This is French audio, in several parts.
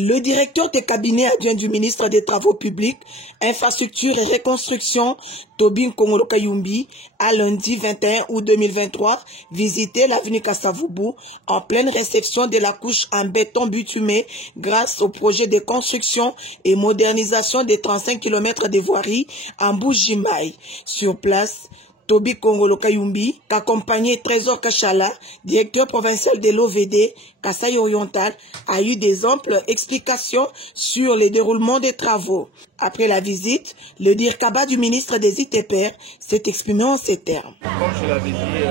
Le directeur de cabinet adjoint du ministre des Travaux publics, Infrastructures et Reconstruction, Tobin Kongolo Kayumbi, a lundi 21 août 2023 visité l'avenue Kasavubu en pleine réception de la couche en béton bitumé grâce au projet de construction et modernisation des 35 km de voirie en Bougimaï. Sur place, Tobi Kongolo Kayumbi, accompagné Trésor Kachala, directeur provincial de l'OVD, Kasaï Oriental, a eu des amples explications sur le déroulement des travaux. Après la visite, le DIRCABA du ministre des ITPR s'est exprimé en ces termes. Comme je l'avais dit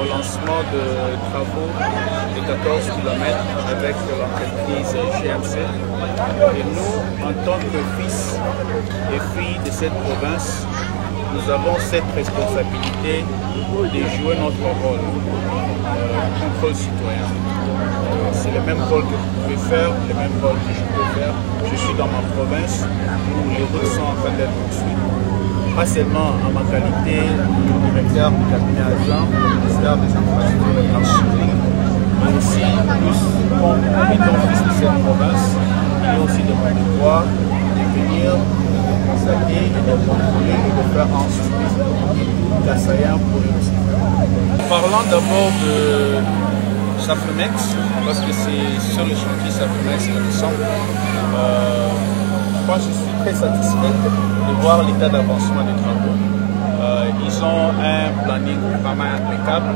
au lancement de travaux de 14 km avec l'entreprise GMC, et nous, en tant que fils et filles de cette province, nous avons cette responsabilité de jouer notre rôle, contrôle citoyen. C'est le même rôle que vous pouvez faire, le même rôle que je peux faire. Je suis dans ma province où les routes sont en train d'être construites. Pas seulement en ma qualité de directeur du cabinet agent, du ministère des Infrastructures et de l'Architecture, mais aussi plus comme étant fils de cette province, il est aussi de mon devoir de venir constater et de contrôler et de faire un suivi d'assaillants pour eux aussi. Parlant d'abord de Safremex, parce que c'est sur le chantier Safremex que nous sommes, moi je suis très satisfait de voir l'état d'avancement des travaux. Ils ont un planning vraiment impeccable.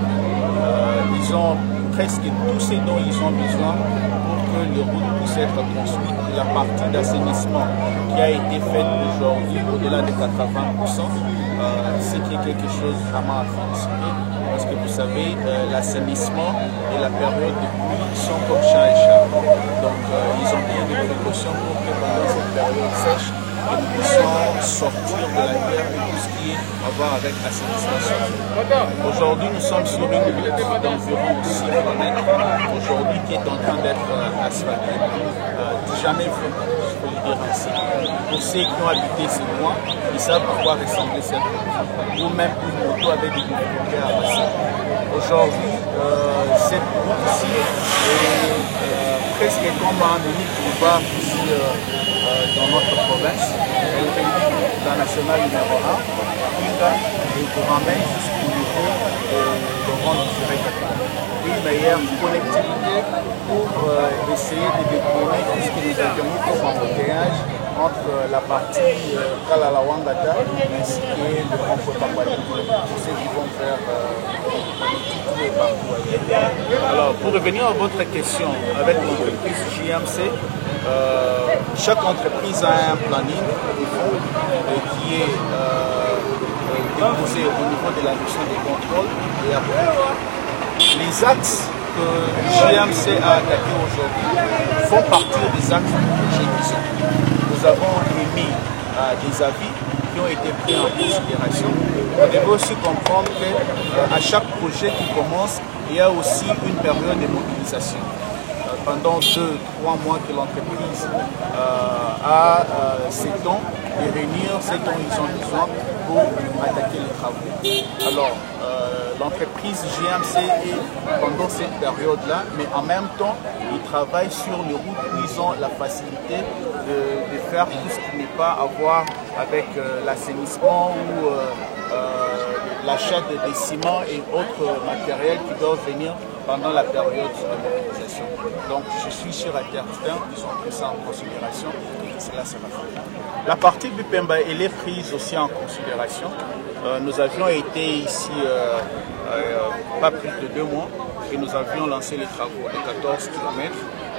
Ils ont presque tout ce dont ils ont besoin pour que les routes puissent être construites. La partie d'assainissement qui a été faite aujourd'hui au-delà de 80%, c'est quelque chose vraiment à féliciter. Parce que vous savez, l'assainissement et la période de pluie sont comme chat et chat. Donc ils ont pris des précautions pour que pendant cette période sèche, que nous puissions sortir de la terre et tout ce qui est à voir avec l'assainissement. Aujourd'hui, nous sommes sur une route d'environ 6 km, aujourd'hui qui est en train d'être asphaltée. Jamais vu, je peux le dire ainsi. Pour ceux qui ont habité ce coin, ils savent à quoi ressemblait cette route. Ou même une moto avec des difficultés à passer. Aujourd'hui, cette route ici est presque comme un unique boulevard ici dans notre province. Elle relie la nationale numéro 1, et vous ramène jusqu'au niveau de rond une meilleure connectivité pour essayer de détourner tout ce que nous avions mis comme embouteillage entre la partie Kalalawangata ainsi que le rond-point Papaya. Pour ceux qui vont faire tout et partout ailleurs. Alors, pour revenir à votre question, avec l'entreprise JMC, chaque entreprise a un planning qui est déposé au niveau de la mission de contrôle et approuvé. Les axes que GMC a attaqués aujourd'hui font partie des axes de projet qui sont. Nous avons émis des avis qui ont été pris en considération. Vous devez aussi comprendre qu'à chaque projet qui commence, il y a aussi une période de mobilisation. Pendant 2-3 mois que l'entreprise a ces temps de réunir ce dont ils ont besoin pour attaquer les travaux. Alors, l'entreprise GMC est pendant cette période-là, mais en même temps, ils travaillent sur les routes où ils ont la facilité de faire tout ce qui n'est pas à voir avec l'assainissement ou l'achat de ciments et autres matériels qui doivent venir pendant la période de mobilisation. Donc je suis sûr à certain qu'ils ont pris ça en considération et que cela sera fait. La partie du Pemba, elle est prise aussi en considération. Nous avions été ici pas plus de 2 mois et nous avions lancé les travaux de 14 km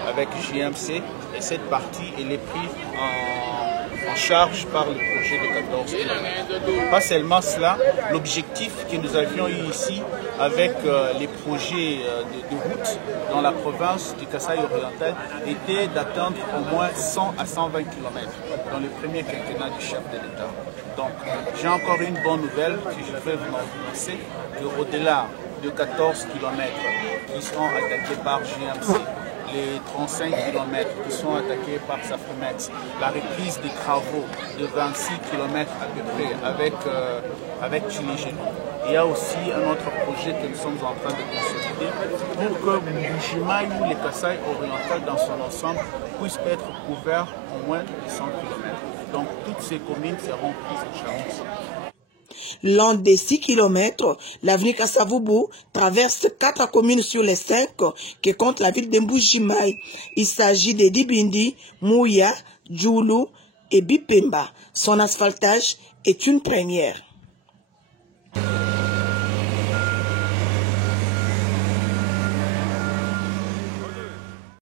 avec JMC et cette partie elle est prise en charge par le projet de 14 km. Pas seulement cela, l'objectif que nous avions eu ici avec les projets de route dans la province du Kasaï oriental était d'atteindre au moins 100 à 120 km dans le premier quinquennat du chef de l'État. Donc j'ai encore une bonne nouvelle que je vais vous annoncer, qu'au-delà de 14 km qui seront attaqués par GMC, les 35 km qui sont attaqués par Safremex, la reprise des travaux de 26 km à peu près avec Chili. Il y a aussi un autre projet que nous sommes en train de consolider pour que Mbuji-Mayi ou les Kasaï orientales dans son ensemble puissent être couverts en moins de 100 km. Donc toutes ces communes seront prises en charge. Long des 6 km, l'avenue Kasavubu traverse 4 communes sur les 5 que compte la ville de Mbuji-Mayi. Il s'agit de Dibindi, Mouya, Djoulou et Bipemba. Son asphaltage est une première.